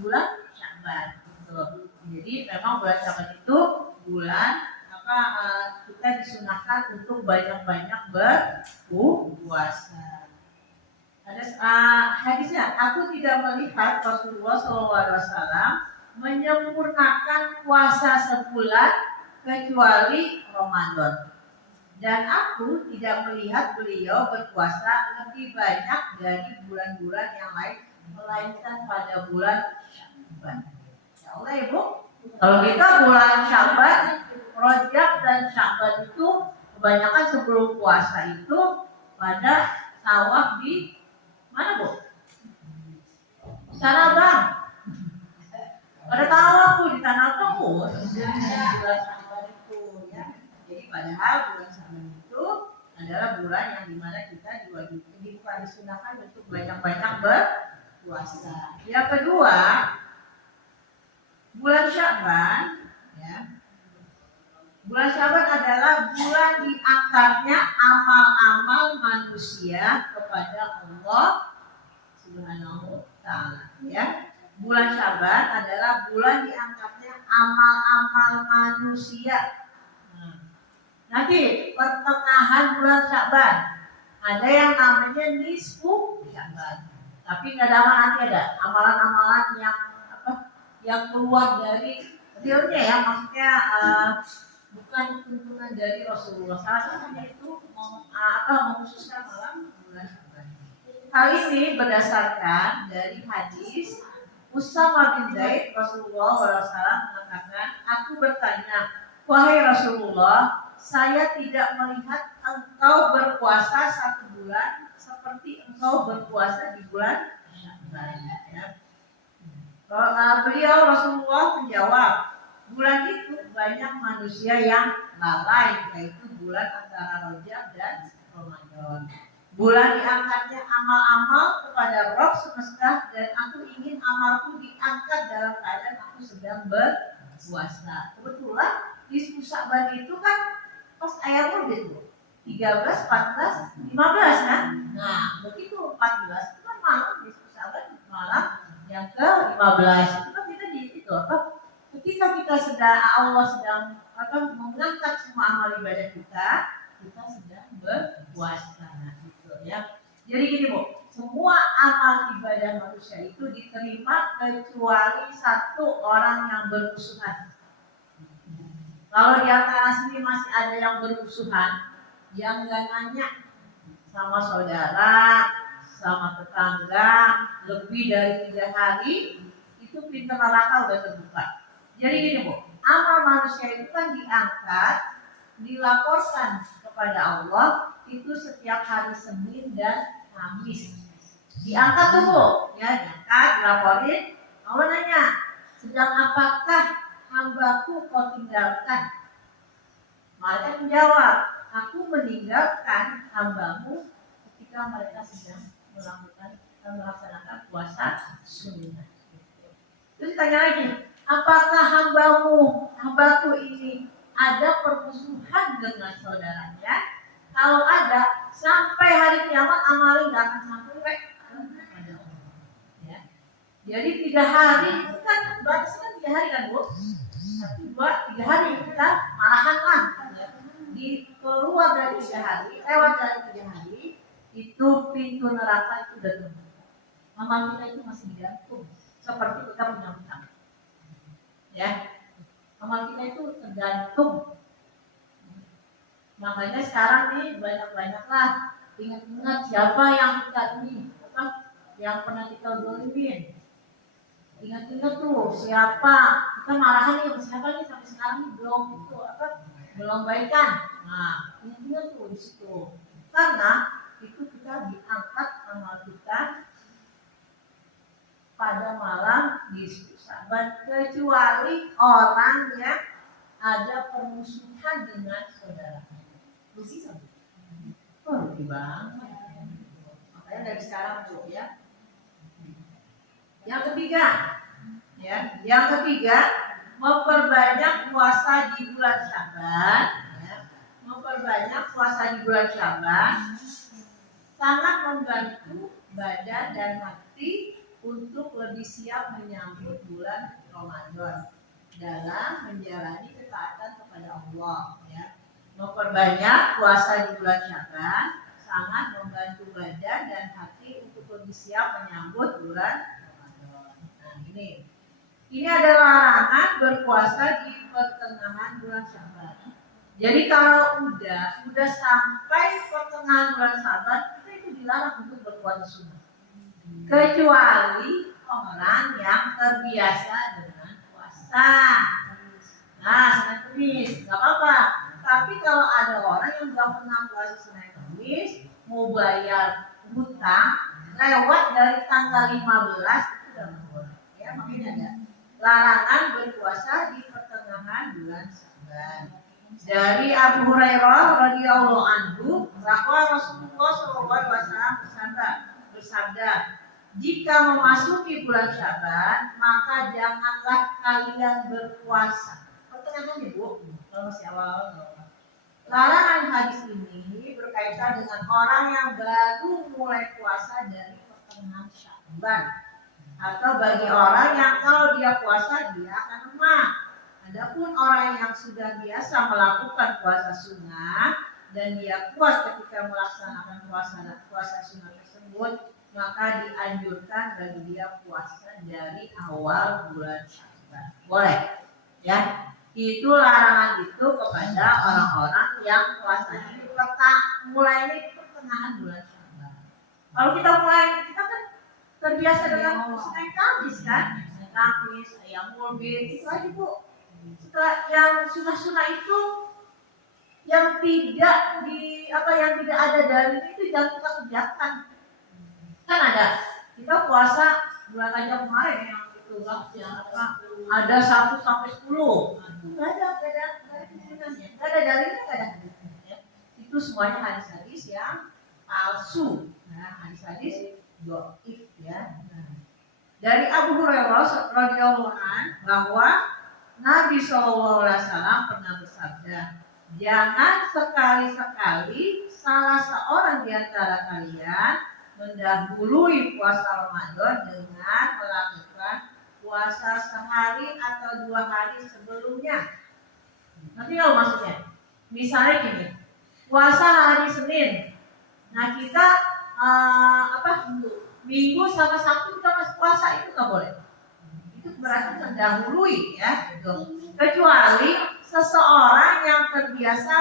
bulan Sya'ban. Gitu. Jadi memang bulan Sya'ban itu bulan kita disunahkan untuk banyak-banyak berpuasa. Ada hadisnya, aku tidak melihat Rasulullah SAW menyempurnakan puasa sebulan kecuali Ramadan. Dan aku tidak melihat beliau berpuasa lebih banyak dari bulan-bulan yang lain melainkan pada bulan Sya'ban. Ya Allah Ibu, kalau kita bulan Sya'ban, Rajab dan Sya'ban itu kebanyakan sebelum puasa itu pada tawaf di mana Bu? Sana Bang. Pada tawaf Bu di Tanah Abang Bu. Bulan Sya'ban itu ya. Jadi padahal bulan Sya'ban itu adalah bulan yang dimana kita bukan disunahkan untuk banyak-banyak berpuasa. Yang kedua, bulan Sya'ban ya. Bulan Sya'ban adalah bulan diangkatnya amal-amal manusia kepada Allah Subhanahu wa Ta'ala ya. Bulan Sya'ban adalah bulan diangkatnya amal-amal manusia. Nanti pertengahan bulan Sya'ban ada yang namanya nisfu Sya'ban. Tapi nggak ada nanti ada amalan-amalan yang keluar dari realnya ya, maksudnya bukan tuntunan dari Rasulullah. Salah satunya itu mengkhususkan malam bulan Sya'ban. Hal ini berdasarkan dari hadis Usama bin Zaid. Rasulullah SAW mengatakan, aku bertanya, wahai Rasulullah, saya tidak melihat engkau berpuasa satu bulan seperti engkau berpuasa di bulan Sya'ban. Ya. Beliau Rasulullah menjawab, bulan itu banyak manusia yang lalai, yaitu bulan antara Rajab dan Ramadan. Bulan diangkatnya amal-amal kepada Rabb semesta, dan aku ingin amalku diangkat dalam keadaan aku sedang berpuasa. Kebetulan di Sya'ban itu kan pas ayat gitu 13, 14, 15 kan. Nah begitu 14 itu kan malam di Sya'ban, malam yang ke-15 itu kan kita di itu ketika kita Allah sedang mengangkat semua amal ibadah kita sedang berpuasa gitu ya. Jadi gini Bu, semua amal ibadah manusia itu diterima kecuali satu orang yang bermusuhan. Kalau di antara sini masih ada yang bermusuhan, yang gak nanya sama saudara, sama tetangga lebih dari 3 hari, itu pintu neraka udah terbuka. Jadi gini Bu, amal manusia itu kan diangkat, dilaporkan kepada Allah itu setiap hari Senin dan Kamis. Diangkat tuh Bu, ya diangkat, dilaporin. Allah nanya, sedang apakah hambaku kau tinggalkan? Malaikat menjawab, aku meninggalkan hambamu ketika mereka sedang melaksanakan puasa sunnah. Terus tanya lagi, apakah hambaku ini ada permusuhan dengan saudaranya? Kalau ada, sampai hari kiamat amalnya nggak akan sampai kepada Allah. Ya. Jadi 3 hari itu kan batasnya 3 hari kan Bu? 1, 2, 3 hari kita marahan lah. Ya. Di keluar dari 3 hari, lewat dari 3 hari, itu pintu neraka itu udah terbuka. Amal kita itu masih digantung seperti kita punya hutang. Ya, amal kita itu tergantung. Makanya sekarang nih banyak-banyaklah ingat-ingat siapa yang kita ini yang pernah kita zalimin. Ingat-ingat tuh siapa kita marahan nih siapa nih sampai sekarang nih belum baikan. Nah, ingat-ingat tuh di situ. Karena itu kita diangkat amal kita pada malam di Sya'ban kecuali orang yang ada permusuhan dengan saudaranya. Rugi kan? Rugi banget. Makanya dari sekarang tuh ya. Yang ketiga, memperbanyak puasa di bulan Sya'ban. Ya. Memperbanyak puasa di bulan Sya'ban sangat membantu badan dan hati untuk lebih siap menyambut bulan Ramadan dalam menjalani ketaatan kepada Allah ya. Memperbanyak puasa di bulan Sya'ban sangat membantu badan dan hati untuk lebih siap menyambut bulan Ramadan. Nah, ini ada larangan berpuasa di pertengahan bulan Sya'ban. Jadi kalau udah sampai pertengahan bulan Sya'ban, kita itu dilarang untuk berpuasa sunnah. Kecuali orang yang terbiasa dengan puasa. Nah, Senin Kamis nggak apa-apa. Tapi kalau ada orang yang nggak pernah puasa Senin Kamis, mau bayar hutang lewat dari tanggal 15 itu udah nggak boleh. Ya, makanya ada larangan berpuasa di pertengahan bulan Sya'ban. Dari Abu Hurairah radhiyallahu anhu bahwa Rasulullah SAW bersabda, jika memasuki bulan Sya'ban, maka janganlah kalian berpuasa. Pertengahannya Bu, kalau masih awal. Larangan hadis ini berkaitan dengan orang yang baru mulai puasa dari pertengahan Sya'ban, atau bagi orang yang kalau dia puasa dia akan lemah. Adapun orang yang sudah biasa melakukan puasa sunnah dan dia kuat ketika melaksanakan puasa sunnah tersebut, maka dianjurkan bagi dia puasa dari awal bulan Sya'ban. Boleh, ya? Itu larangan itu kepada orang-orang yang puasanya mulai di pertengahan bulan Sya'ban. Kalau kita kan terbiasa dengan Senin Kamis kan, Senin Kamis, Ayamul Bid, itu aja Bu. Setelah yang sunnah-sunnah itu yang tidak ada dalilnya itu jangan kita kerjakan. Kan ada kita puasa bulan Rajab kemarin yang itu ada 1 sampai 10. Nggak ada dalilnya, nggak ada. Itu semuanya hadis-hadis yang palsu. Nah, hadis-hadis dhaif ya. Dari Abu Hurairah radhiyallahu anhu bahwa Nabi SAW pernah bersabda, jangan sekali-sekali salah seorang di antara kalian mendahului puasa Ramadan dengan melakukan puasa sehari atau 2 hari sebelumnya. Nanti kalau maksudnya, misalnya gini, puasa hari Senin, nah kita Minggu sama Sabtu kita masih puasa, itu nggak boleh. Itu berarti terdahului ya. Kecuali seseorang yang terbiasa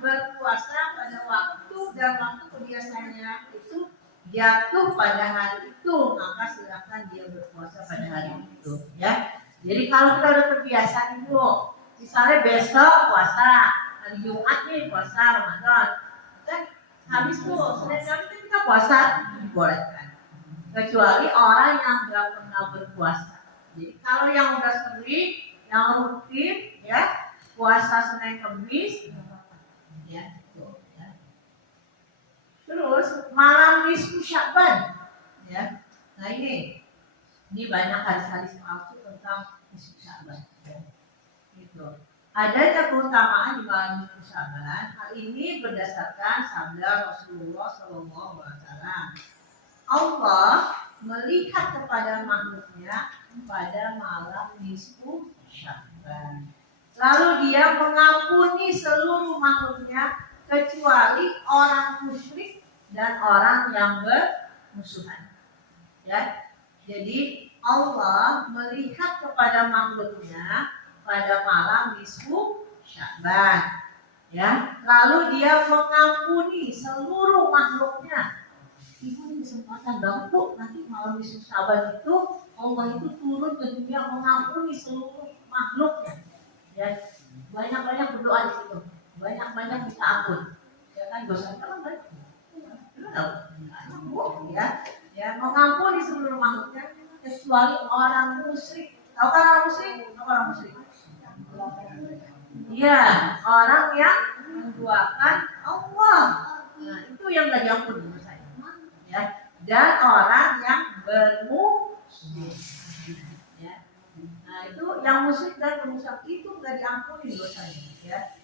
berpuasa pada waktu dan waktu kebiasaannya itu jatuh pada hari itu, maka silakan dia berpuasa pada hari itu ya. Jadi kalau kita udah terbiasa itu, misalnya besok puasa, hari Jumat nih puasa Ramadan, kan habis tuh Senin Kamis kita puasa, dibolehkan. Kecuali orang yang nggak pernah berpuasa. Jadi kalau yang udah sering, yang rutin ya puasa Senin Kamis ya, tuh, ya. Terus malam nisfu Sya'ban ya. Nah ini banyak hadis-hadis palsu tentang nisfu Sya'ban ya. Gitu. Adanya keutamaan di malam nisfu Sya'ban. Hal ini berdasarkan sabda Rasulullah SAW. Allah melihat kepada makhluknya pada malam nisfu Sya'ban. Lalu dia mengampuni seluruh makhluknya kecuali orang musyrik dan orang yang bermusuhan. Ya. Jadi Allah melihat kepada makhluknya pada malam nisfu Sya'ban. Ya. Lalu dia mengampuni seluruh makhluknya. Itu kesempatan banget nanti malam nisfu Sya'ban itu Allah itu turun ke dunia mengampuni seluruh makhluknya. Ya, banyak-banyak berdoa di situ, banyak-banyak minta ampun. Ya kan dosa kita kan banyak. Ya, mengampuni seluruh makhluknya kecuali orang musyrik. Tahu kan orang musyrik? Tahu orang musyrik? Iya, orang yang menduakan Allah. Nah, itu yang nggak diampuni dosanya. Ya, dan orang yang bermusyrik. Ya. Nah itu yang musyrik dan pemusyrik itu nggak diampuni dosanya ya.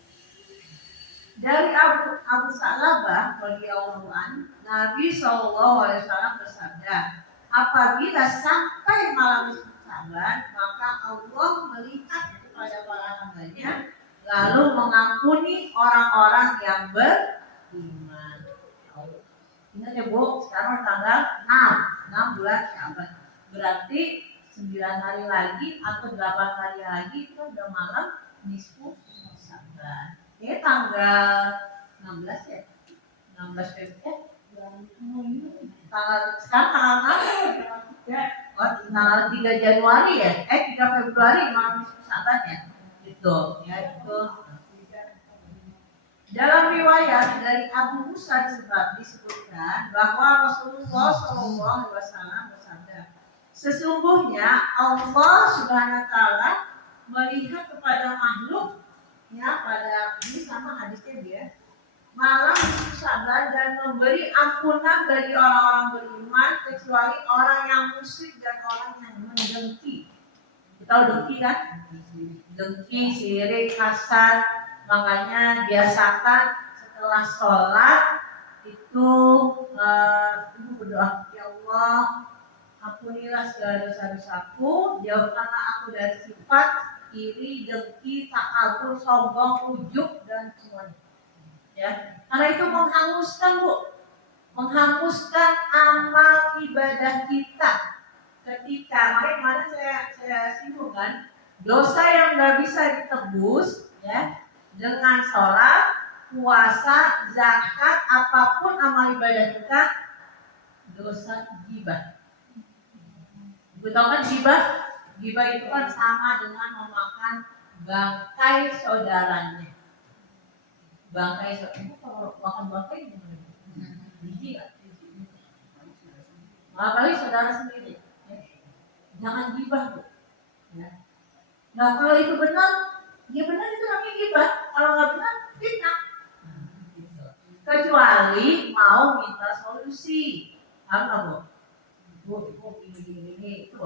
Dari Abu Salabah radhiyallahu anhu, Nabi SAW bersabda, apabila sampai malam nisfu Sya'ban, maka Allah melihat kepada para hambanya lalu mengampuni orang-orang yang beriman. Ingat ya Bu, sekarang tanggal 6 bulan Sya'ban. Berarti 9 hari lagi atau 8 hari lagi itu udah malam nisfu Sya'ban. Ini tanggal 16 ya? 16 Februari. Sekarang tanggal 6. Oh, tanggal 3 Januari ya? 3 Februari malam nisfu Sya'ban ya? Itu, ya itu. Dalam riwayat dari Abu Musa disebutkan bahwa Rasulullah SAW bersabda, sesungguhnya Allah Subhanahu Wa Taala melihat kepada makhluk, ya pada ini sama hadisnya dia, malam nisfu Sya'ban dan memberi ampunan bagi orang-orang beriman kecuali orang yang musyrik dan orang yang mendengki. Kita tahu dengki kan? Dengki, sirik, hasad. Makanya biasakan setelah sholat itu ibu berdoa, ya Allah ampunilah segala dosa-dosaku, jauhkanlah aku dari sifat iri, dengki, takabur, sombong, ujub dan semuanya. Ya, karena itu menghanguskan Bu, menghanguskan amal ibadah kita. Ketika kemarin saya singgung kan, dosa yang nggak bisa ditebus, ya. Dengan sholat, puasa, zakat, apapun amal ibadah kita, dosa gibah. Ibu tahu kan gibah? Gibah itu kan sama dengan memakan bangkai saudaranya. Bangkai saudaranya, kalau makan bangkai gimana? Jijik nggak? Apalagi saudara sendiri. Jangan gibah Bu. Ya. Nah kalau itu benar, ya benar itu namanya gibah. Kalau nggak benar, fitnah. Kecuali mau minta solusi. Apa Bu? Bu, ini itu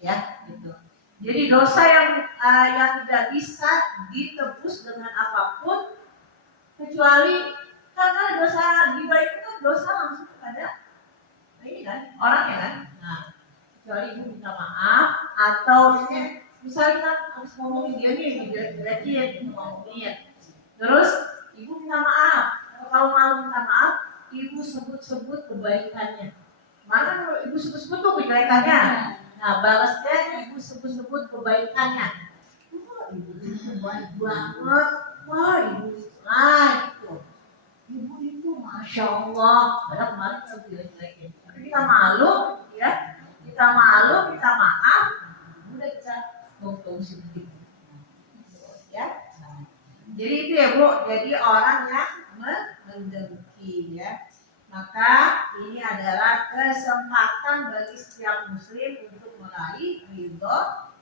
ya, gitu. Jadi dosa yang tidak bisa ditebus dengan apapun, kecuali karena dosa gibah itu kan dosa langsung kepada ini kan orangnya kan. Nah, kecuali ibu minta maaf atau misalnya kita harus ngomongin dia nih, berarti ya ngomongin. Terus ibu minta maaf. Kalau malu minta maaf, ibu sebut-sebut kebaikannya. Mana ibu sebut-sebut tuh kebaikannya? Nah, balasnya ibu sebut-sebut kebaikannya. Wah, ibu itu baik banget. Wah, ibu itu. Ibu itu masya Allah. Padahal kemarin kita jelek-jelekin. Tapi kita malu, ya. Kita malu, minta maaf. Udah kita ngomong sedikit. Ya. Jadi itu ya Bu. Jadi orang yang mendengki, ya. Maka ini adalah kesempatan bagi setiap muslim untuk meraih ridho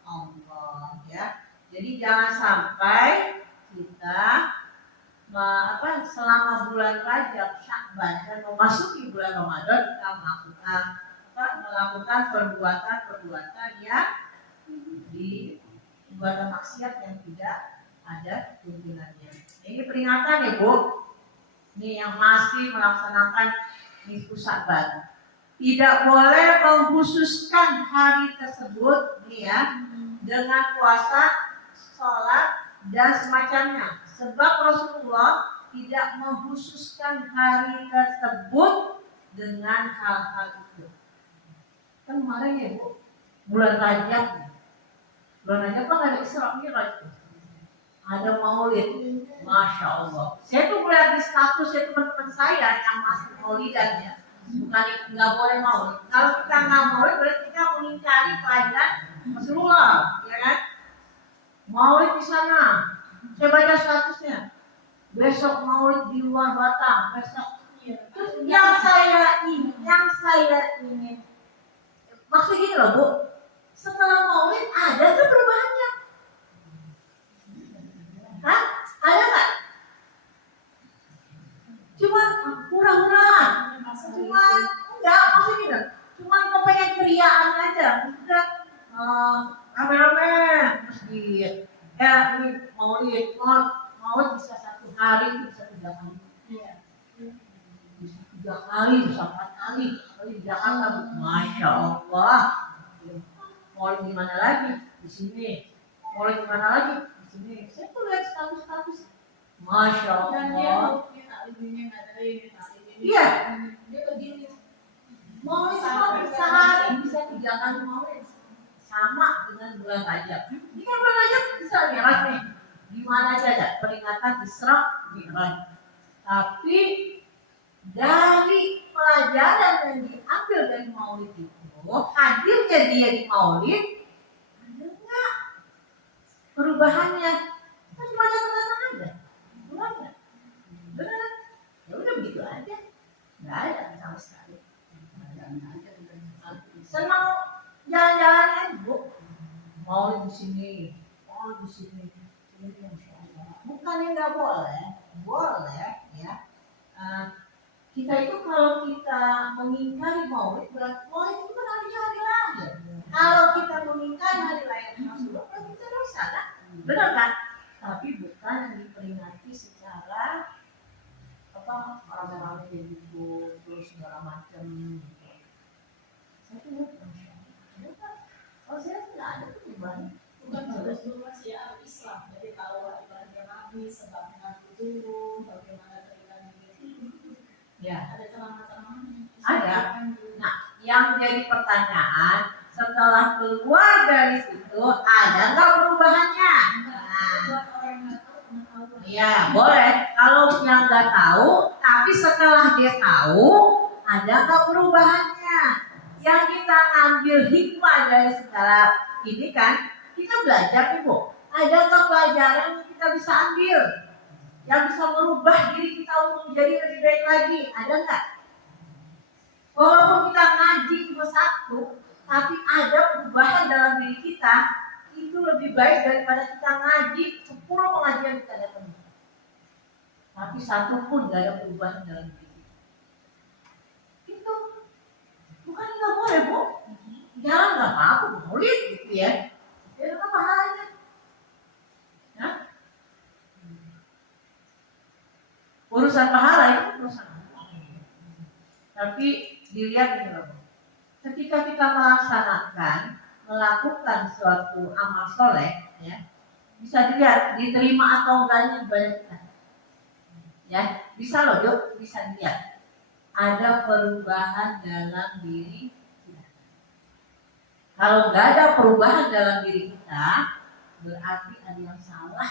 Allah, ya. Jadi jangan sampai kita selama bulan Rajab, Sya'ban dan memasuki bulan Ramadan kita melakukan perbuatan-perbuatan yang perbuatan maksiat yang tidak ada tuntunannya. Ini peringatan ya Bu. Ini yang masih melaksanakan nisfu Sya'ban. Tidak boleh mengkhususkan hari tersebut nih ya, dengan puasa, sholat dan semacamnya. Sebab Rasulullah tidak mengkhususkan hari tersebut dengan hal-hal itu. Kan kemarin ya Bu, bulan Rajab. Bulan Rajab kan ada Isra Mi'raj. Ada maulid, masya Allah. Saya tuh melihat di status teman-teman saya yang masih maulidan ya. Bukan nggak boleh maulid. Kalau kita nggak maulid berarti kita mengingkari kelahiran Rasulullah, ya kan? Maulid di sana. Saya baca statusnya. Besok maulid di luar Batam. Besok. Terus yang saya ingin, maksudnya gini loh Bu. Setelah maulid ada tuh perubahannya. Hah? Ada nggak? Cuma hura-hura, cuma enggak, maksudnya cuma mau pengen keriaan aja, maksudnya rame-rame masjid. Ini maulid bisa 1 hari, bisa 3 kali, bisa 3 kali, bisa 4 kali. di Jakarta, Masya Allah. Mau di mana lagi? Di sini. Mau di mana lagi? Di sini. Saya tuh lihat status-status. Masya Allah. Iya. Dia begini. Mau itu sehari bisa 3 kali maulid. Sama dengan bulan Rajab. Ini kan bulan Rajab bisa Mi'raj nih. Di mana aja ada peringatan Isra Mi'raj. Tapi dari pelajaran yang diambil dari maulid itu, hadirnya dia di maulid, ada nggak perubahannya? Kan cuma datang aja, bukan nggak? Benar? Ya udah begitu aja, nggak ada sama sekali. Senang jalan-jalannya, Bu. Maulid di sini, maulid di sini. Bukannya nggak boleh, boleh ya. Kita itu kalau kita mengingkari maulid, berarti maulid itu kan hari lahir. Kalau kita mengingkari hari lahir Rasulullah, berarti kita dosa kan? Benar kan? Tapi bukan yang diperingati secara orang-orang yang ribut terus segala macam. Saya tuh kalau saya tidak ada perubahan. Bukan terus ya Islam. Jadi kalau ibadah Nabi sebabnya turun, bagaimana terikat itu. Ya. Ada ceramah-ceramahnya. Ada. Nah, yang jadi pertanyaan setelah keluar dari situ ada nggak perubahannya? Iya, boleh. Kalau yang nggak tahu, tapi setelah dia tahu, ada nggak perubahannya? Yang kita ngambil hikmah dari segala ini kan, kita belajar Ibu. Ada nggak pelajaran yang kita bisa ambil? Yang bisa merubah diri kita untuk menjadi lebih baik lagi? Ada nggak? Walaupun kita ngaji cuma 1, tapi ada perubahan dalam diri kita, itu lebih baik daripada kita ngaji 10 pengajian kita datang. Tapi 1 pun gak ada perubahan dalam diri kita. Itu bukan nggak boleh, Bu. Jalan nggak apa-apa, maulid gitu ya. Ya apa pahalanya? Nah, urusan pahala itu urusan Allah. Tapi dilihat ini loh. Ketika kita melakukan suatu amal soleh, ya, bisa dilihat diterima atau enggaknya ibadah kita. Ya, bisa loh, Dok, bisa dilihat. Ada perubahan dalam diri kita. Kalau nggak ada perubahan dalam diri kita, berarti ada yang salah.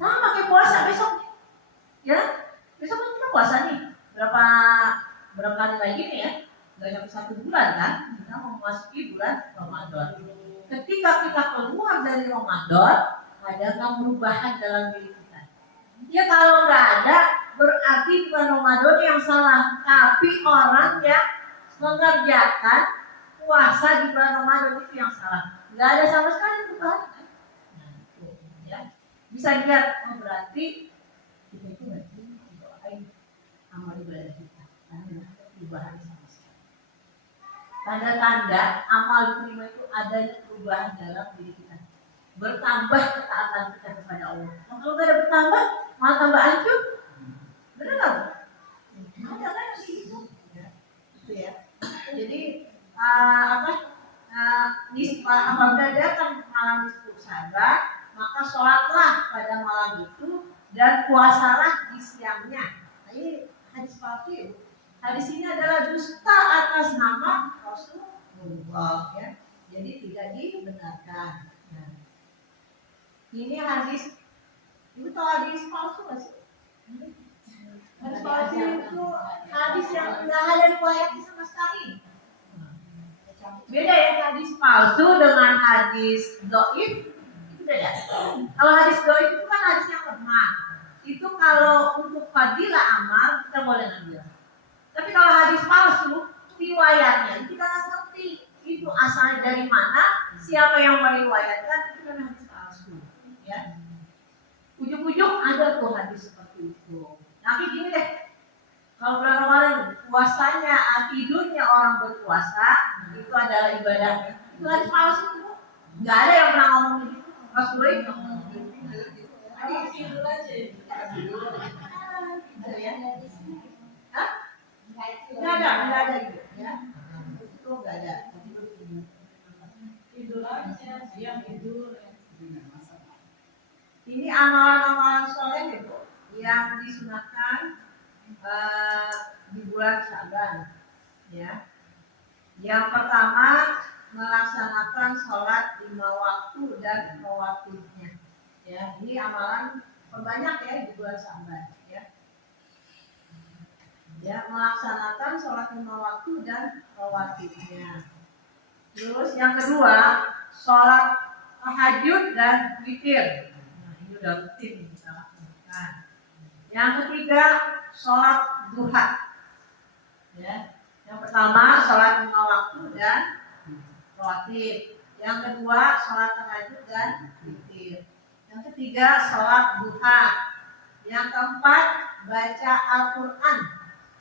Nah, pakai puasa besok, ya, besok kan kita puasa nih. Berapa kali lagi nih ya? Nggak sampai 1 bulan kan? Kita mau memasuki bulan Ramadan. Ketika kita keluar dari Ramadan, ada nggak perubahan dalam diri kita? Ya kalau nggak ada, berarti bukan Ramadan yang salah, tapi orang yang mengerjakan puasa di bulan Ramadan itu yang salah. Nggak ada sama sekali perubahan. Nah, ya. Bisa dilihat, oh berarti kita itu berarti doain amal ibadah kita, karena ada perubahan sama sekali. Tanda-tanda amal diterima itu adanya perubahan dalam diri kita. Bertambah ketaatan kita kepada Allah. Kalau nggak ada bertambah, malah tambah hancur. Benar nggak? Ada kan gitu. Itu ya. Jadi apabila datang malam nisfu Sya'ban, maka sholatlah pada malam itu dan puasalah di siangnya. Nah, ini hadis palsu. Hadis ini adalah dusta atas nama Rasulullah, ya. Jadi tidak dibenarkan. Nah, ini hadis. Ibu tahu hadis palsu nggak sih? Hadis palsu itu hadis yang tidak ada riwayatnya sama sekali. Beda ya hadis palsu dengan hadis dhaif, itu beda. Kalau hadis dhaif itu kan hadis yang lemah. Itu kalau untuk fadilah amal kita boleh ngambil. Tapi kalau hadis palsu, riwayatnya kita nggak ngerti itu asalnya dari mana, siapa yang meriwayatkan, itu kan hadis palsu. Ya. Ujung-ujung ada tuh hadis seperti itu. Tapi gini deh, kalau bulan Ramadan puasanya, tidurnya orang berpuasa itu adalah ibadahnya. Itu hadis palsu tuh. Nggak ada yang pernah ngomong gitu. Rasulullah itu ngomong gitu. Tidur aja. Tidur ya. Hah? Nggak ada ibu ya. Itu nggak ada. Tidur aja, siang tidur. Ini amalan-amalan soleh ibu yang disunahkan di bulan Syaban ya. Yang pertama melaksanakan sholat 5 waktu dan rawatibnya. Ya, ini amalan perbanyak ya di bulan Syaban ya. Ya, melaksanakan sholat 5 waktu dan rawatibnya. Terus yang kedua, sholat tahajud dan witir. Nah, ini udah rutin kita lakukan. Yang ketiga, sholat duha. Ya. Yang pertama, sholat 5 waktu dan rawatib. Yang kedua, sholat tahajud dan witir. Yang ketiga, sholat duha. Yang keempat, baca Al-Quran.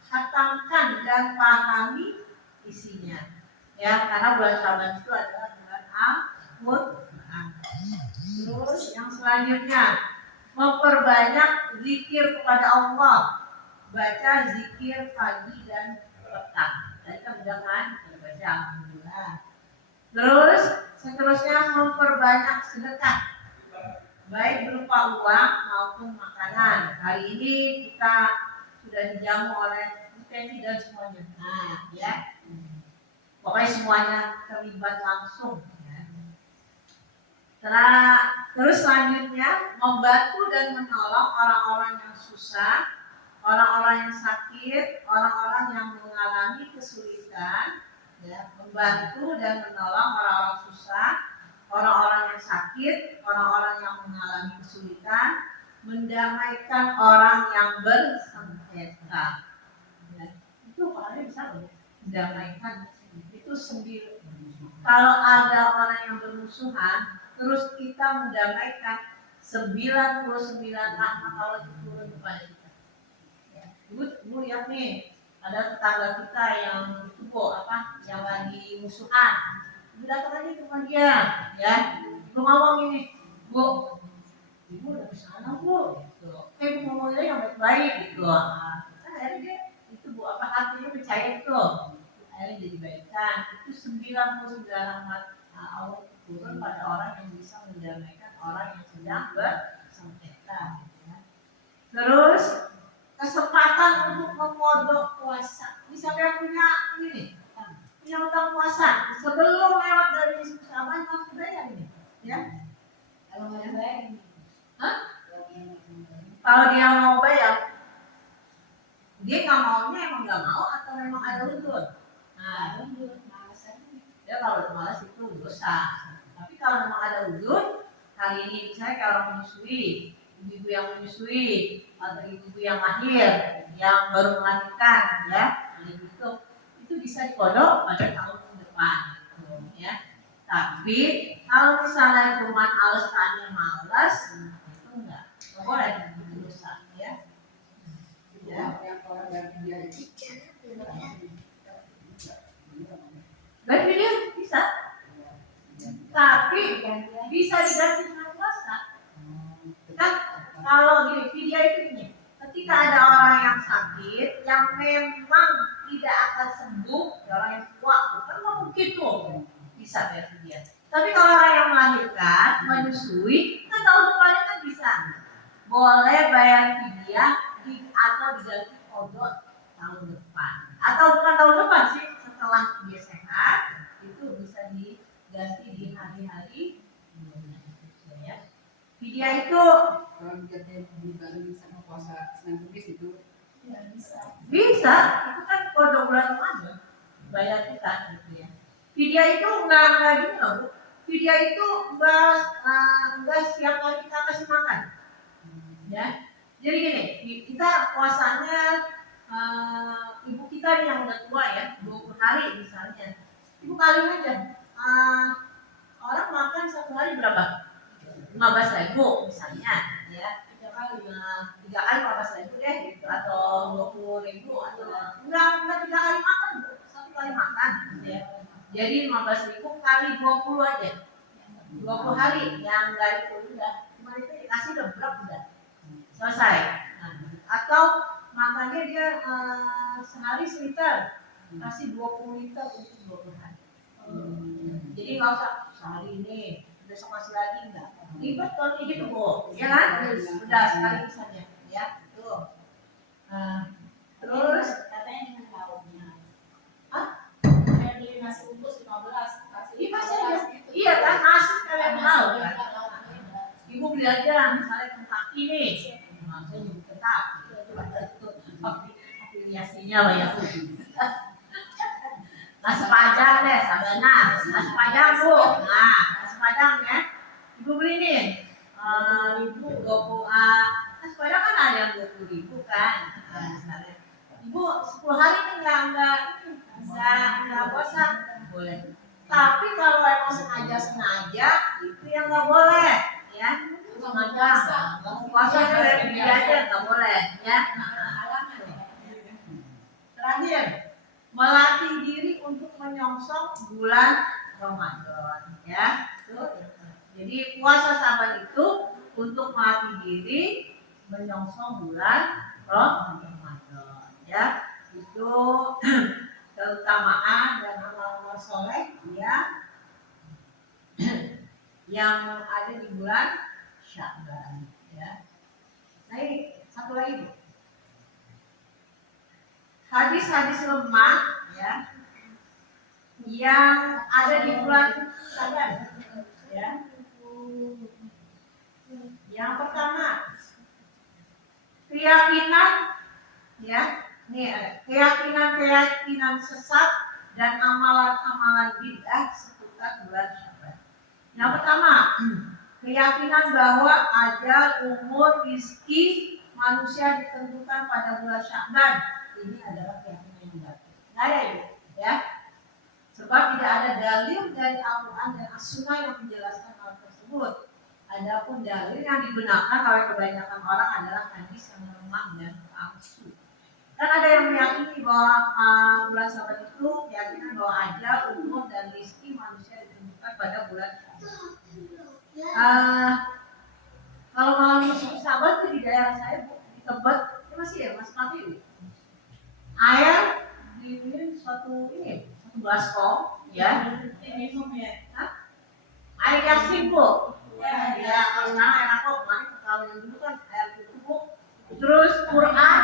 Hatamkan dan pahami isinya. Ya, karena bulan Syaban itu adalah bulan Al-Quran. Terus yang selanjutnya, memperbanyak zikir kepada Allah. Baca zikir pagi dan petang. Tadi kan udah kan baca alhamdulillah. Terus seterusnya memperbanyak sedekah, baik berupa uang maupun makanan. Hari ini kita sudah dijamu oleh Teti dan semuanya. Nah, ya. Pokoknya semuanya terlibat langsung. Ya. Terus selanjutnya membantu dan menolong orang-orang yang susah, orang-orang yang sakit, orang-orang yang mengalami kesulitan, ya, membantu dan menolong orang-orang susah, orang-orang yang sakit, orang-orang yang mengalami kesulitan, mendamaikan orang yang bersengketa. Ya, itu orangnya bisa loh, mendamaikan. Itu sendiri. Kalau ada orang yang bermusuhan, terus kita mendamaikan, 99 rahmat Allah itu turun kepada kita. Ibu lihat nih, ada tetangga kita yang itu yang lagi musuhan. Ibu datang aja ke rumah dia, ya. Ibu ngomong ini, Bu, ibu udah kesana Bu, gitu. Ibu ngomongnya yang baik-baik, gitu. Nah, akhirnya dia itu Bu, hatinya percaya itu. Akhirnya jadi baikan. Itu 99 rahmat Allah turun pada orang yang bisa mendamaikan orang yang sedang bersengketa. Ya. Terus kesempatan untuk memodok puasa. Misalnya yang punya ini, punya utang puasa, sebelum lewat dari Syaban harus bayar ini, ya. Kalau nggak bayar, kalau dia mau bayar, dia nggak maunya emang nggak mau atau memang ada uzur. Nah, dia kalau malas itu dosa. Tapi kalau memang ada uzur, hari ini misalnya kalau orang menyusui, ibu yang menyusui atau ibu yang lahir, yang baru melahirkan, ya, itu bisa dikodok pada tahun depan, gitu, ya. Tapi kalau misalnya cuma alasannya malas, itu enggak boleh dosa, ya. Ya. Ganti dia bisa, tapi bisa diganti dengan puasa. Kan kalau di video itu ini, ketika ada orang yang sakit yang memang tidak akan sembuh, orang yang tua, kan nggak mungkin tuh bisa bayar dia. Tapi kalau orang yang melahirkan, menyusui, kan tahun depannya kan bisa. Boleh bayar fidyah atau diganti kodok tahun depan. Atau bukan tahun depan sih, setelah dia sehat, itu bisa diganti di hari-hari. Ya. Fidyah itu kalau dibarengin sama puasa Senin Kamis itu Ya, bisa, itu kan kodok bulan Ramadan bayar kita gitu ya. Fidyah itu enggak gini loh Bu. Fidyah itu enggak setiap kali kita kasih makan. Ya. Jadi gini, kita puasanya ibu kita nih yang udah tua ya, 20 hari misalnya. Ibu kali aja. Orang makan satu hari berapa? 15.000 misalnya, ya. 3 kali 15.000 deh, gitu. Atau 20.000 atau enggak 3 kali makan, 1 kali makan, gitu ya. Jadi 15.000 kali 20 aja. 20 hari yang enggak itu udah, cuma itu dikasih udah berapa udah selesai. Nah, atau makanya dia sehari seliter, kasih 20 liter untuk 20 hari. Jadi nggak usah sehari ini, besok masih lagi enggak. Ribet kalau kayak gitu Bu, ya kan? Udah sekali misalnya, ya tuh. Terus katanya dengan lauknya. Hah? Saya beli nasi bungkus 15, kasih Iya masih 15 aja. gitu. Iya kan nasi kalian tahu kan? Beda. Ibu beli aja misalnya Kentucky nih, saya nyebut Kentucky, afiliasinya banyak tuh. Nasi Padang deh, Sabana, nasi Padang Bu. Nah, nasi Padang ya, ibu beli nih, 20, nasi Padang kan ada yang 20.000 kan, misalnya. Ibu 10 hari ini nggak bosan, boleh. Tapi kalau emang sengaja itu yang nggak boleh, ya. Sengaja, puasa dari diri aja nggak boleh, ya. Terakhir, melatih diri untuk menyongsong bulan Ramadan, ya. Jadi puasa Saban itu untuk melatih diri menyongsong bulan Ramadan, ya. Itu keutamaan dan amal-amal soleh ya yang ada di bulan Sya'ban, ya. Nah ini satu lagi Bu. Hadis-hadis lemah ya yang ada di bulan Sya'ban, ya. Yang pertama keyakinan, ya. Nih ada keyakinan sesat dan amalan-amalan bid'ah seputar bulan Sya'ban. Yang pertama, keyakinan bahwa ajal, umur, rezeki manusia ditentukan pada bulan Sya'ban. Ini adalah keyakinan yang batil. Nggak ada ini, ya. Sebab tidak ada dalil dari Al-Quran dan As-Sunnah yang menjelaskan hal tersebut. Adapun dalil yang digunakan oleh kebanyakan orang adalah hadis yang lemah dan palsu. Kan ada yang meyakini bahwa bulan Sya'ban itu keyakinan bahwa ajal, umur, dan rezeki manusia ditentukan pada bulan Sya'ban. Kalau malam Sya'ban itu di daerah saya Bu, di Tebet, itu masih ya Mas Mati. Air di satu baskom, ya. Minum ya. Air Yasin Bu. Ya, Ya, kalau sekarang air apa? Kemarin kalau yang dulu kan air itu Bu. Terus Quran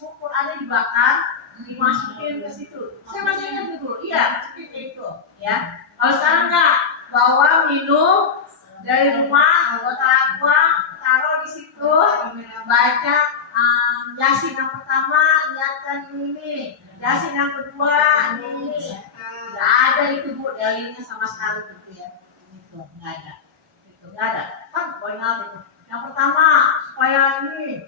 Qurannya dibakar, dimasukin ke situ. Saya masih ingat dulu, iya, masukin ke itu, ya. Kalau sekarang enggak, bawa minum dari rumah, anggota taruh di situ, baca Yasin yang pertama, niatkan ini, Yasin yang kedua, ini. Nggak ada itu Bu, dalilnya sama sekali gitu ya. Itu nggak ada. Itu nggak ada. Kan banyak itu. Yang pertama supaya ini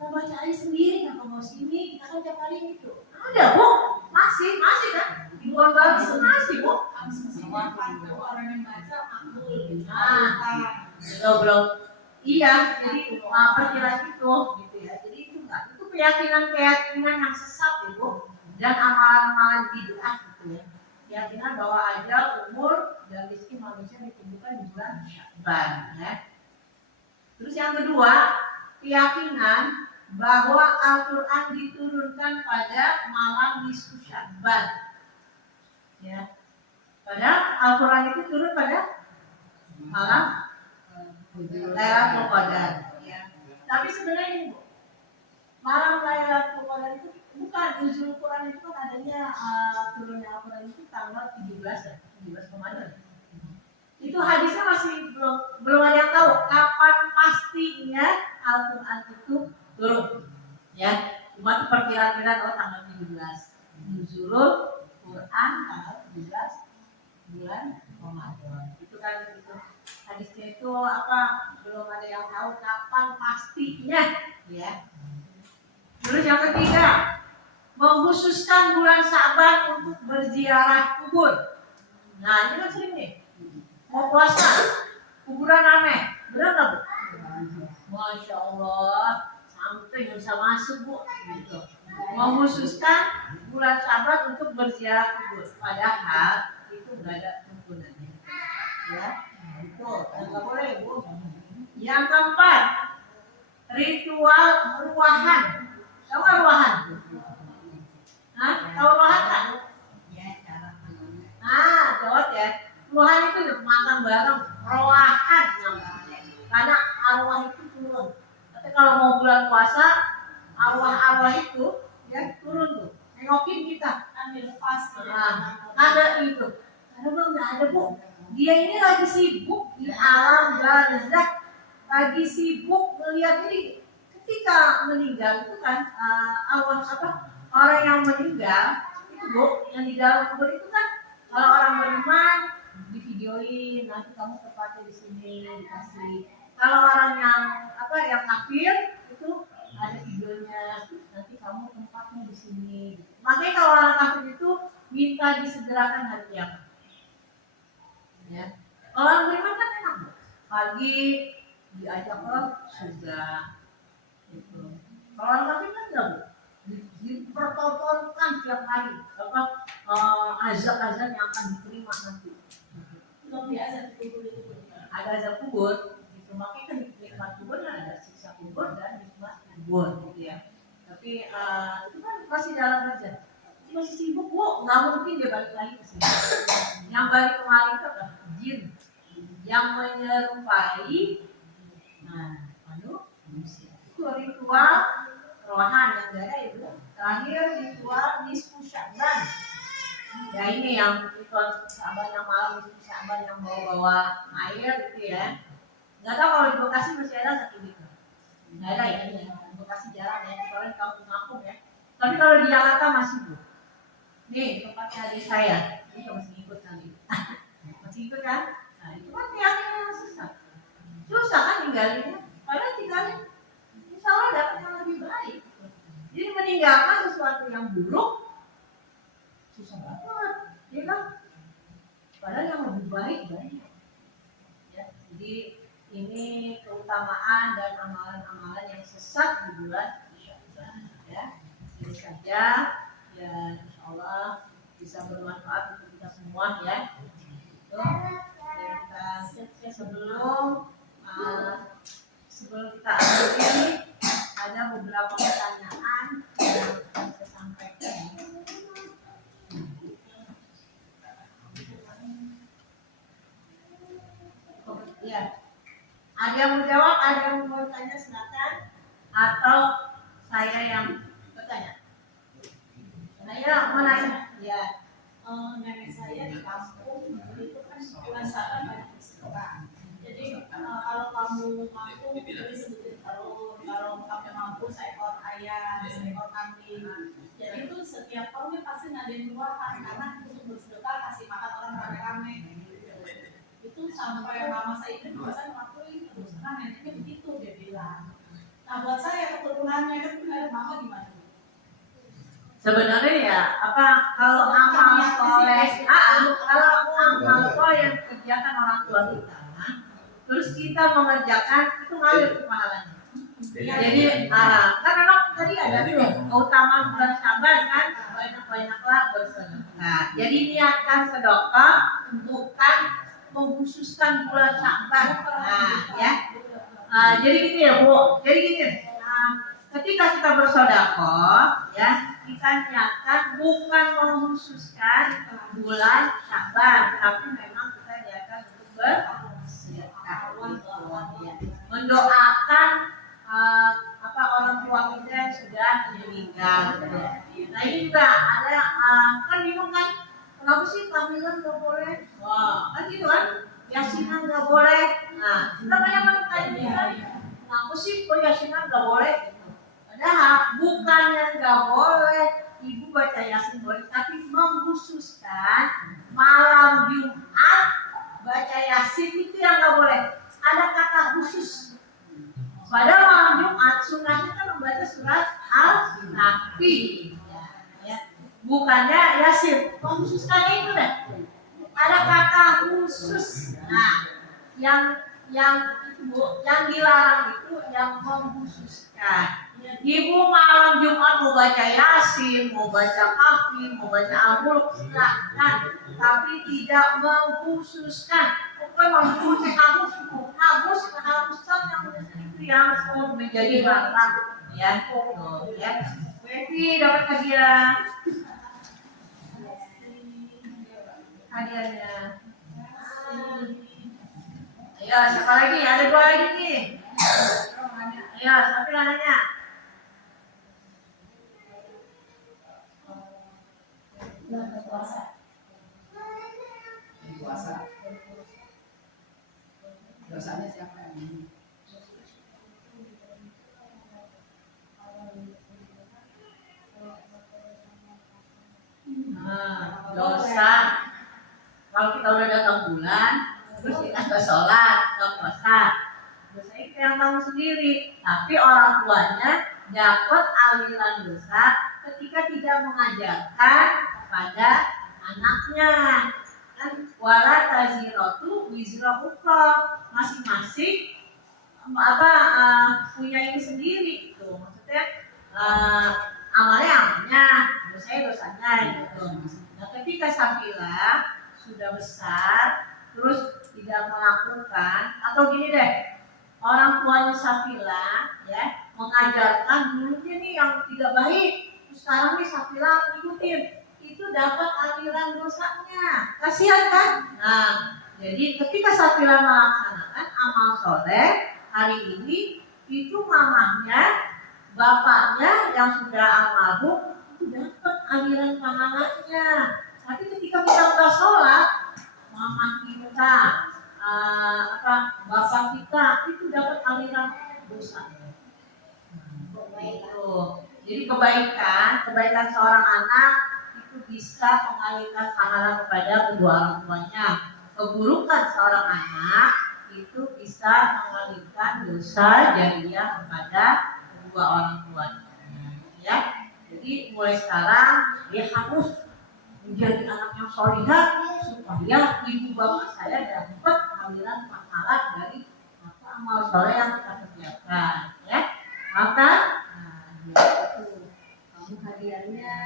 mau baca aja sendiri, nggak mau sini, kita kan tiap hari itu. Ada Bu, masih kan? Di luar bagus masih Bu. Orang yang baca makbul. Belum. Iya, jadi perkiraan itu gitu ya. Jadi itu enggak, itu keyakinan yang sesat itu dan amalan-amalan bid'ah gitu ya. Keyakinan bahwa ajal, umur, dan rezeki manusia ditentukan di bulan Sya'ban, ya. Terus yang kedua, keyakinan bahwa Al-Quran diturunkan pada malam nisfu Sya'ban, ya. Padahal Al-Quran itu turun pada malam Lailatul Qadar, ya. Tapi sebenarnya ini Bu, malam Lailatul Qadar itu bukan nuzul Quran itu kan adanya turunnya Al-Quran itu tanggal 17 ya, 17 Ramadan. Itu hadisnya masih belum ada yang tahu kapan pastinya Al-Quran itu turun, ya. Cuma perkiraan tanggal 17. Nuzulul Quran tanggal 17 bulan Ramadan. Itu kan itu hadisnya itu belum ada yang tahu kapan pastinya, ya. Terus yang ketiga, mengkhususkan bulan Sya'ban untuk berziarah kubur. Nah ini kan sering nih, mau puasa, kuburan rame, benar nggak Bu? Masya Allah, sampai nggak bisa masuk Bu. Gitu. Mengkhususkan bulan Sya'ban untuk berziarah kubur, padahal itu nggak ada tuntunannya, ya. Itu nggak boleh Bu. Yang keempat, ritual ruahan Tahu nggak ruahan? Hah? Tahu ruahan kan? Ya, cara panggilnya. Ah, jawab ya. Ruahan itu makan bareng, ruahan namanya. Karena arwah itu turun. Tapi kalau mau bulan puasa, arwah-arwah itu ya turun tuh, nengokin kita. Ambil lepas Ada itu. Karena bang nggak ada bu. Dia ini lagi sibuk di alam barzakh, lagi sibuk melihat ini. Ketika meninggal itu kan arwah apa orang yang meninggal itu bu, yang di dalam kubur itu kan kalau orang beriman di videoin, nanti kamu tempatnya di sini dikasih. Kalau orang yang apa yang kafir itu ada videonya, nanti kamu tempatnya di sini. Makanya kalau orang kafir itu minta disegerakan hari kiamat. Ya. Kalau orang beriman kan enak, Bu. Pagi diajak ke surga. Gitu. Kalau orang kafir kan enggak, Bu. Dipertontonkan tiap hari apa azab-azab yang akan diterima nanti. belum diazab kubur itu. Ada azab kubur, gitu. Makanya kan nikmat kubur kan ada siksa kubur dan nikmat kubur, gitu ya. Tapi itu kan masih dalam aja. Masih sibuk, Bu. Nggak mungkin dia balik lagi ke sini. Yang balik kemarin itu adalah jin yang menyerupai manusia. Itu ritual rohan yang ada itu. Terakhir ritual nisfu Sya'ban. Ya ini yang ritual Sya'ban yang malam, nisfu Sya'ban yang bawa-bawa air gitu ya. Nggak tahu kalau di Bekasi masih ada nggak gitu? Nggak ada ya, di Bekasi jarang ya. Soalnya kampung-kampung ya. Tapi kalau di Jakarta masih, Bu. Nih tempatnya adik saya, ini masih ikut kali. Masih ikut kan? Nah itu kan keyakinan susah. Susah kan ninggalinnya. Padahal tinggalin, insya Allah dapat yang lebih baik. Jadi meninggalkan sesuatu yang buruk susah banget, ya kan? Padahal yang lebih baik banyak. Ya, jadi ini keutamaan dan amalan-amalan yang sesat di bulan Sya'ban. Ya, ini saja. Dan insya Allah bisa bermanfaat untuk kita semua ya. Itu dan kita sebelum kita akhiri ada beberapa pertanyaan yang akan saya sampaikan. Ya, ada yang mau jawab, ada yang mau bertanya silakan, atau saya yang bertanya. Saya mau nanya, ya. Nenek saya di kampung itu kan bulan Sya'ban banyak bersedekah. Jadi kalau kamu mampu, disebutin kalau kamu mampu seekor ayam, seekor kambing. Jadi itu setiap tahunnya pasti ngadain ruahan karena untuk bersedekah kasih makan orang rame-rame. Itu sampai mama saya itu juga saya ngelakuin terus karena neneknya begitu dia bilang. Nah buat saya keturunannya kan ada mama gimana? Sebenarnya ya apa kalau amal soleh, kalau amal soleh yang dikerjakan orang tua kita, terus kita mengerjakan itu ngalir ke pahalanya. Jadi kan memang tadi ada tuh keutamaan bulan Sya'ban kan banyak-banyaklah bersedekah. Jadi niatkan sedekah bukan mengkhususkan bulan Sya'ban. Ya. Jadi gini ya Bu. Jadi gini. Ketika kita bersedekah, ya kita niatkan bukan mengkhususkan bulan Sya'ban, tapi memang kita niatkan untuk bersedekah. Mendoakan orang tua kita yang sudah meninggal. Nah ini juga ada kan bingung kan, kenapa sih tahlilan nggak boleh? Wah kan gitu kan, yasinan nggak boleh. Nah kita banyak kan tanya kenapa sih kok yasinan nggak boleh? Padahal bukannya nggak boleh ibu baca yasin boleh, tapi mengkhususkan malam Jumat baca yasin itu yang nggak boleh. Ada kata khusus. Padahal malam Jumat sunnahnya kan membaca surat Al-Kahfi, ya. Bukannya yasin. Mengkhususkannya itu deh. Ada kata khusus. Nah, yang dilarang itu yang mengkhususkan. Ibu malam Jumat mau baca yasin, mau baca kahfi, mau baca al-mulk silakan, tapi tidak mengkhususkan. Pokoknya mau baca kamus yang itu yang menjadi barang Ya, tuh, ya. Wevi dapat hadiah. Hadiahnya. Ayo, siapa lagi? Ada 2 lagi nih. Ayo, siapa yang nanya? Puasa. Dosanya siapa yang ini? Nah, dosa. Kalau kita udah datang bulan, terus kita ke sholat, ke puasa, dosanya kita yang tahu sendiri. Tapi orang tuanya dapat aliran dosa ketika tidak mengajarkan kepada anaknya. Kan wala tazirotu wizra ukhra, masing-masing punya ini sendiri gitu. Maksudnya amalnya, dosanya gitu. Nah, ketika Safila sudah besar, terus tidak melakukan, atau gini deh, orang tuanya Safila ya mengajarkan dulunya nih yang tidak baik, terus sekarang nih Safila ikutin, itu dapat aliran dosanya, kasihan kan? Nah, jadi ketika Safila melaksanakan amal soleh hari ini, itu mamahnya, bapaknya yang sudah almarhum itu dapat aliran pahalanya. Tapi ketika kita udah sholat, mama kita, bapak kita itu dapat aliran dosa. Jadi kebaikan seorang anak itu bisa mengalirkan pahala kepada kedua orang tuanya. Keburukan seorang anak itu bisa mengalirkan dosa jariah kepada kedua orang tuanya. Ya, jadi mulai sekarang dia harus menjadi anak yang solihah supaya ibu bapak saya dapat aliran pahala dari amal soleh yang kita kerjakan. Ya, maka itu kamu hadiahnya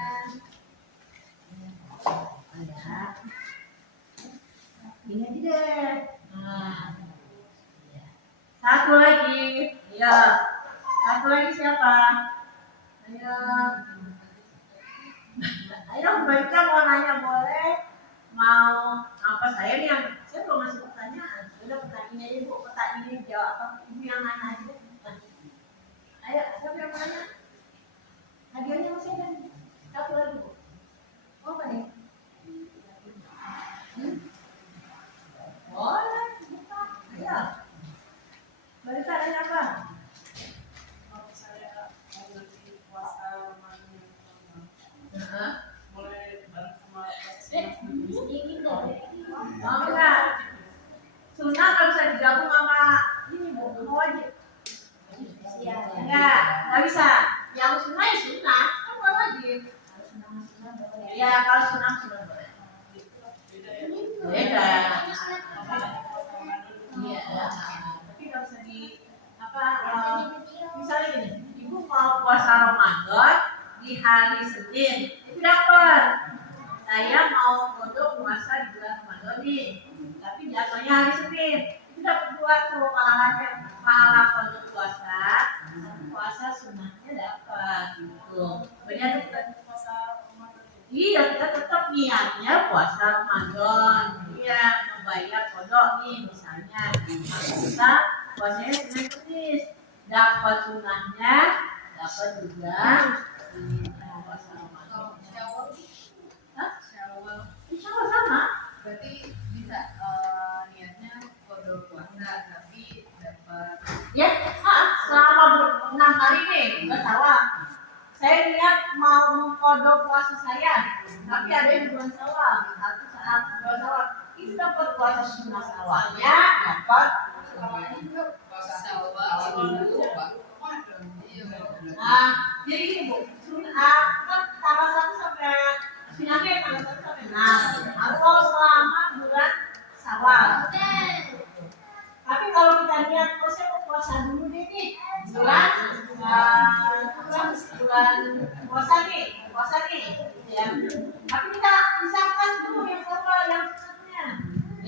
ada ini aja deh. Nah, satu lagi, ya, satu lagi siapa? Ayo mereka mau nanya boleh, mau apa saya nih yang saya belum masih pertanyaan, udah pertanyaannya ibu, pertanyaannya jawab apa ibu yang nanya aja. Ayo siapa yang mau nanya? Hadiahnya masih ada, satu lagi bu. Oh apa nih? Boleh, buka. Ayo. Berita nanya apa? Boleh bareng sama Mau enggak? Sunnah nggak bisa digabung sama ini bu, sama wajib. Nggak bisa. Yang sunnah ya sunnah, kan bukan wajib. Ya kalau sunnah boleh. Beda. Iya. Tapi nggak bisa di misalnya gini, ibu mau puasa Ramadan di hari Senin, itu dapat. Saya mau kodok puasa di bulan Ramadan nih, tapi jatuhnya hari Senin, itu dapat 2 tuh pahalanya, pahala kodok puasa, puasa sunnahnya dapat gitu. Benar bukan puasa Ramadan? Iya, kita tetap niatnya puasa Ramadan. Iya, membayar kodok nih misalnya, kita puasanya Senin Kamis, dapat sunnahnya, dapat juga puasa Ramadan. Syawal sama. Berarti bisa niatnya kodok puasa tapi dapat Ya, selama 6 hari nih, nggak salah. Saya niat mau mengkodok puasa saya, tapi ada yang bulan Syawal, satu saat bulan Syawal itu dapat puasa sunnah Syawalnya, dapat puasa Syawal dulu baru Ramadan. Nah, jadi gini bu, kan tanggal 1 sampai sinagnya tanggal 1 sampai 6 atau selama bulan Syawal. Tapi kalau kita niat, oh saya mau puasa dulu deh nih, bulan puasa nih, ya. Tapi kita pisahkan dulu yang Syawal, yang sunatnya,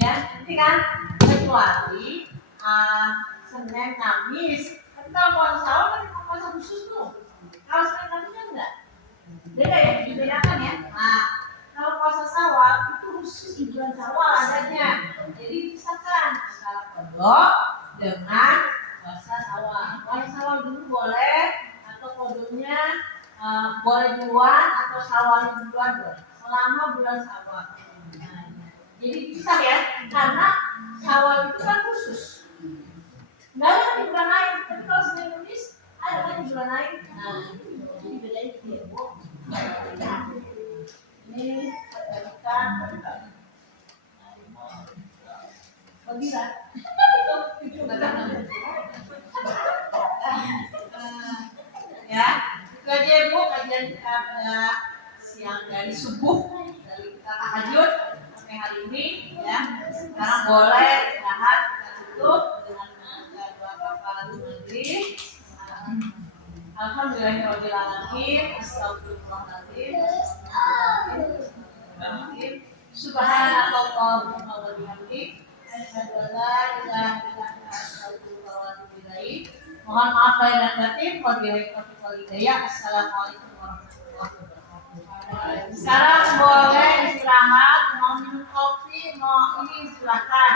ya, nanti kan kecuali Senin Kamis. Tapi kalau puasa Syawal kan puasa khusus tuh. Kalau sekarang kan enggak. Beda ya, dibedakan ya. Nah, kalau puasa Syawal itu khusus di bulan Syawal adanya. Jadi pisahkan antara kodok dengan puasa Syawal. Puasa Syawal dulu boleh atau kodoknya boleh duluan atau Syawal duluan boleh. Selama bulan Syawal. Nah, jadi pisah ya, karena Syawal itu kan khusus. Nggak ada di bulan lain, tapi kalau Senin Kamis ada kan di bulan lain. Nah, jadi bedain gitu ya, Bu. Ini kita Fadila. Ya, itu aja ya, Bu, kajian kita pada siang dari subuh dari kita tahajud sampai hari ini ya. Sekarang boleh istirahat, kita tutup dengan doa kafaratul maghrib. Alhamdulillahirabbil alamin. Astagfirullahaladzim. Subhanallahumma wa bihamdik, asyhadu an la ilaha illa anta, astaghfiruka wa atubu ilaik. Mohon maaf lahir dan batin. Wabillahi taufiq wal hidayah. Assalamualaikum warahmatullahi wabarakatuh. Sekarang boleh istirahat, mau minum kopi, mau ini silakan.